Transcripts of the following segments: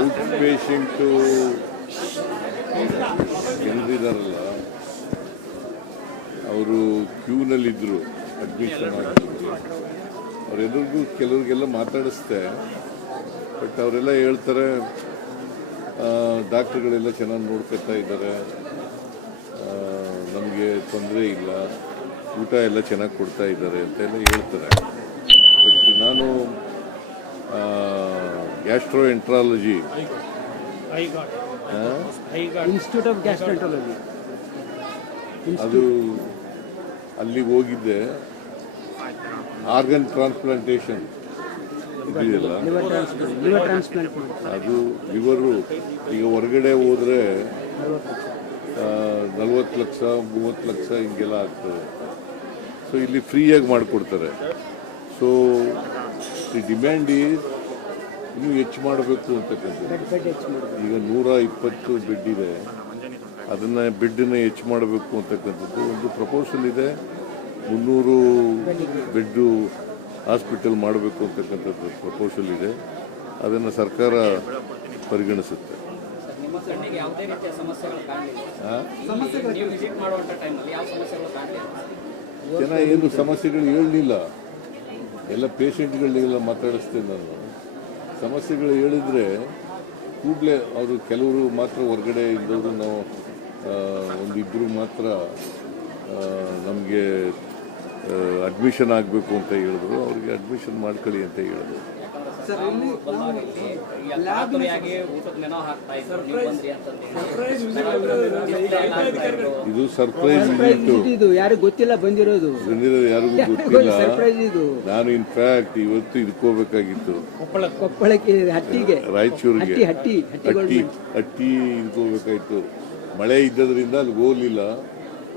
Out patient ಜನರಿದಾರಲ್ಲ ಅವರು ಕ್ಯೂನಲ್ಲಿದ್ದರು admission ಆಗಿದ್ರು ಅವರೆಲ್ಲರಿಗೂ ಕೆಲವ್ರಿಗೆಲ್ಲ ಮಾತಾಡಿಸ್ದೆ. ಬಟ್ ಅವರೆಲ್ಲ ಹೇಳ್ತಾರೆ ಡಾಕ್ಟ್ರುಗಳೆಲ್ಲ ಚೆನ್ನಾಗಿ ನೋಡ್ಕೊತಾ ಇದ್ದಾರೆ. ನಮಗೆ ತೊಂದರೆ ಇಲ್ಲ. ಊಟ ಎಲ್ಲ ಚೆನ್ನಾಗಿ ಕೊಡ್ತಾ ಇದ್ದಾರೆ ಅಂತ ಎಲ್ಲ ಹೇಳ್ತಾರೆ ಬಟ್ ನಾನು gastroenterology institute of gastroenterology ಅದು ಅಲ್ಲಿಗೆ ಹೋಗಿದ್ದೆ. ಆರ್ಗನ್ ಟ್ರಾನ್ಸ್ಪ್ಲಾಂಟೇಷನ್ ಇದೆಯಲ್ಲ? ಲಿವರ್ ಟ್ರಾನ್ಸ್ಪ್ಲಾಂಟ್ ಲಿವರ್ ಟ್ರಾನ್ಸ್ಪ್ಲಾಂಟ್ ಮಾಡಿ ಅದು ಇವರು ಈಗ ಹೊರಗಡೆ ಹೋದರೆ ನಲ್ವತ್ತು ಲಕ್ಷ ಮೂವತ್ತು ಲಕ್ಷ ಹಿಂಗೆಲ್ಲ ಆಗ್ತದೆ. ಸೊ ಇಲ್ಲಿ ಫ್ರೀಯಾಗಿ ಮಾಡಿಕೊಡ್ತಾರೆ. ಸೊ ದಿ ಡಿಮ್ಯಾಂಡ್ ಈಸ್ ಇನ್ನೂ ಹೆಚ್ಚು ಮಾಡಬೇಕು ಅಂತಕ್ಕಂಥದ್ದು ಈಗ ನೂರ ಇಪ್ಪತ್ತು ಬೆಡ್ ಇದೆ. ಅದನ್ನು ಬೆಡ್ಡನ್ನ ಹೆಚ್ಚು ಮಾಡಬೇಕು ಅಂತಕ್ಕಂಥದ್ದು ಒಂದು ಪ್ರಪೋಸಲ್ ಇದೆ. ಮುನ್ನೂರು ಬೆಡ್ಡು ಹಾಸ್ಪಿಟಲ್ ಮಾಡಬೇಕು ಅಂತಕ್ಕಂಥದ್ದು ಪ್ರಪೋಸಲ್ ಇದೆ. ಅದನ್ನು ಸರ್ಕಾರ ಪರಿಗಣಿಸುತ್ತೆ. ಜನ ಏನು ಸಮಸ್ಯೆಗಳು ಹೇಳಲಿಲ್ಲ. ಎಲ್ಲ ಪೇಷಂಟ್ಗಳಿಗೆಲ್ಲ ಮಾತಾಡಿಸ್ತೇನೆ ನಾನು. ಸಮಸ್ಯೆಗಳು ಹೇಳಿದರೆ ಕೂಡಲೇ ಅವರು ಕೆಲವರು ಮಾತ್ರ ಹೊರಗಡೆ ಇದ್ದವರು ನಾವು ಒಂದಿಬ್ಬರು ಮಾತ್ರ ನಮಗೆ ಅಡ್ಮಿಷನ್ ಆಗಬೇಕು ಅಂತ ಹೇಳಿದ್ರು. ಅವ್ರಿಗೆ ಅಡ್ಮಿಷನ್ ಮಾಡ್ಕೊಳ್ಳಿ ಅಂತ ಹೇಳಿದ್ರು. ಇದು ಸರ್ಪ್ರೈಸ್ ಇದು ಯಾರಿಗೂ ಗೊತ್ತಿಲ್ಲ ಬಂದಿರೋದು. ಬಂದಿರೋದು ಯಾರಿಗೂ ಗೊತ್ತಿಲ್ಲ. ಸರ್ಪ್ರೈಸ್ ಇದು. ನಾನು ಇನ್ಫ್ಯಾಕ್ಟ್ ಇವತ್ತು ಇದಕ್ಕೋಗ್ಬೇಕಾಗಿತ್ತು ಕೊಪ್ಪಳಕ್ಕೆ ಹಟ್ಟಿಗೆ. ರಾಯಚೂರಿಗೆ. ಹಟ್ಟಿ ಹಟ್ಟಿ ಹಟ್ಟಿ ಇದ್ಕೋಬೇಕಾಯ್ತು ಮಳೆ ಇದ್ದದ್ರಿಂದ ಅಲ್ಲಿ ಹೋಗ್ಲಿಲ್ಲ.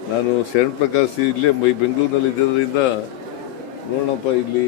ನಾನು ಶರಣ್ ಪ್ರಕಾಶ್ ಇಲ್ಲೇ ಮೈ ಬೆಂಗಳೂರಿನಲ್ಲಿ ಇದ್ದದ್ರಿಂದ ನೋಡಪ್ಪ ಇಲ್ಲಿ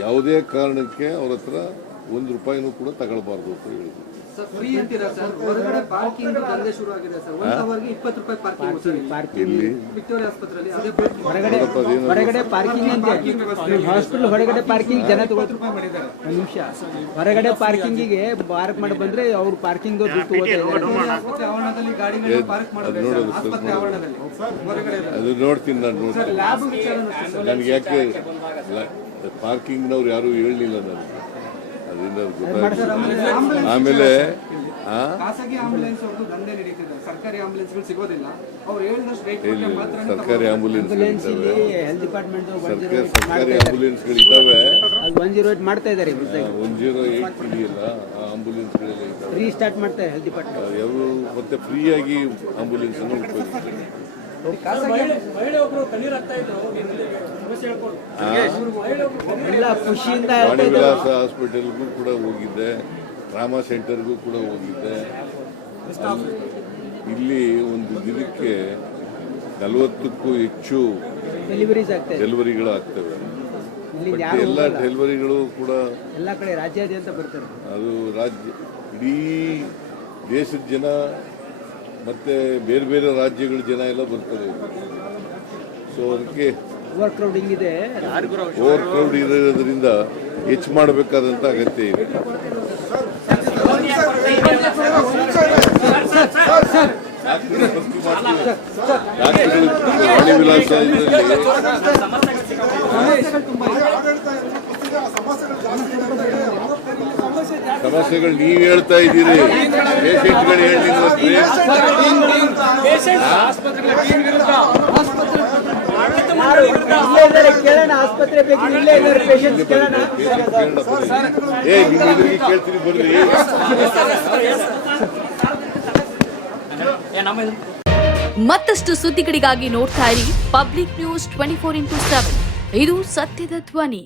ಯಾವುದೇ ಕಾರಣಕ್ಕೆ ಅವರ ಹತ್ರ ಒಂದು ರೂಪಾಯಿನೂ ಕೂಡ ತಗೊಳ್ಬಾರ್ದು ಅಂತ ಹೇಳಿದ್ದೀನಿ ಹೊರಗಡೆ ಪಾರ್ಕಿಂಗ್ ದಂಧೆ ಶುರು ಆಗಿದೆ ಸರ್ ಒನ್ ಅವರ್ಗೆ ಇಪ್ಪತ್ತು ರೂಪಾಯಿ ಪಾರ್ಕಿಂಗ್ ಸರ್ ಇಲ್ಲಿ. ವಿಕ್ಟೋರಿಯಾ ಆಸ್ಪತ್ರೆಯಲ್ಲಿ. ಅದೇ ಹೊರಗಡೆ ಹೊರಗಡೆ ಪಾರ್ಕಿಂಗ್ ಅಂತ ಹಾಸ್ಪಿಟಲ್ ಹೊರಗಡೆ ಪಾರ್ಕಿಂಗ್ ಜನ ತಗೊಳ್ತಾರೆ ಒಂದು ನಿಮಿಷ. ಹೊರಗಡೆ ಪಾರ್ಕಿಂಗಿಗೆ ಪಾರ್ಕ್ ಮಾಡಿ ಬಂದ್ರೆ ಅವ್ರು ಪಾರ್ಕಿಂಗ್ ಅದು ನೋಡ್ತೀನಿ ನಾನು ನೋಡ್ತೀನಿ. ನನಗೆ ಯಾಕೆ ಪಾರ್ಕಿಂಗ್ನವ್ರು ಯಾರು ಹೇಳಲಿಲ್ಲ ನನಗೆ. ಅದರಿಂದ ಆಮೇಲೆ ಆ? ಖಾಸಗಿ ಆಂಬುಲೆನ್ಸ್ ಅವ್ರದ್ದು ದಂಧೆ ನಡೀತಿದೆ. ಸರ್ಕಾರಿ ಆಂಬುಲೆನ್ಸ್ಗಳು ಸಿಗೋದಿಲ್ಲ. ಅವ್ರು ಹೇಳಿದಷ್ಟು ರೇಟ್ ಮಾತ್ರ ಸರ್ಕಾರಿ ಆಂಬುಲೆನ್ಸ್ ಆಂಬುಲೆನ್ಸ್ ಇಲ್ಲಿ ಹೆಲ್ತ್ ಡಿಪಾರ್ಟ್ಮೆಂಟ್ ಸರ್ಕಾರ ಸರ್ಕಾರಿ ಆಂಬುಲೆನ್ಸ್ಗಳಿದ್ದಾವೆ ಅದು ಒನ್ ಜೀರೋ ಏಟ್ ಮಾಡ್ತಾ ಇದ್ದಾರೆ ಒನ್ ಜೀರೋ ಏಟ್ ಇದೆಯಲ್ಲ ಆ ಆಂಬುಲೆನ್ಸ್ಗಳೆಲ್ಲ ಇದ್ದಾವೆ. ರೀಸ್ಟಾರ್ಟ್ ಮಾಡ್ತಾರೆ ಹೆಲ್ತ್ ಡಿಪಾರ್ಟ್ಮೆಂಟ್ ಅವರು ಮತ್ತೆ ಫ್ರೀಯಾಗಿ ಆಂಬುಲೆನ್ಸ್ ಅನ್ನು ಉಪಯೋಗಿಸ್ತಾರೆ. ವಾಣಿ ವಿಲಾಸ ಹಾಸ್ಪಿಟಲ್ಗೂ ಕೂಡ ಹೋಗಿದ್ದೆ. ಡ್ರಾಮಾ ಸೆಂಟರ್ಗೂ ಕೂಡ ಹೋಗಿದ್ದೆ. ಇಲ್ಲಿ ಒಂದು ದಿನಕ್ಕೆ ನಲವತ್ತಕ್ಕೂ ಹೆಚ್ಚು ಡೆಲಿವರೀಸ್ ಆಗ್ತಾ ಡೆಲಿವರಿಗಳು ಆಗ್ತವೆ. ಇಲ್ಲಿ ಬಟ್ ಎಲ್ಲ ಡೆಲಿವರಿಗಳು ಕೂಡ ಎಲ್ಲ ಕಡೆ ರಾಜ್ಯಾದ್ಯಂತ ಬರ್ತಾರೆ. ಅದು ರಾಜ್ಯ ಇಡೀ ದೇಶದ ಜನ ಮತ್ತೆ ಬೇರೆ ಬೇರೆ ರಾಜ್ಯಗಳ ಜನ ಎಲ್ಲ ಬರ್ತಾರೆ. ಸೊ ಅದಕ್ಕೆ ಓವರ್ ಕ್ರೌಡಿಂಗ್ ಇದೆ ಓವರ್ ಕ್ರೌಡ್ ಇರೋದ್ರಿಂದ ಹೆಚ್ಚು ಮಾಡಬೇಕಾದಂತ ಅಗತ್ಯ ಇದೆ. ವಿಲಾಸ ಇದರಲ್ಲಿ ಸಮಸ್ಯೆಗಳು ನೀವು ಹೇಳ್ತಾ ಇದ್ದೀರಿ. ಪೇಷಂಟ್ಗಳು ಹೇಳಿಲ್ಲ ಕೇಳೋಣ ಆಸ್ಪತ್ರೆ ಬೇಕು ಇಲ್ಲೇ ಇದ್ದಾರೆ ಪೇಷಂಟ್ಸ್ ಕೇಳೋಣ ಏ ನಿಮ್ಮ ಎದುರಿಗೆ ಕೇಳ್ತೀನಿ ಬರ್ರಿ ಮತ್ತಷ್ಟು ಸುದ್ದಿಗಳಿಗಾಗಿ ನೋಡ್ತಾ ಇರಿ public news twenty four into seven. ಇದು ಸತ್ಯದ ಧ್ವನಿ.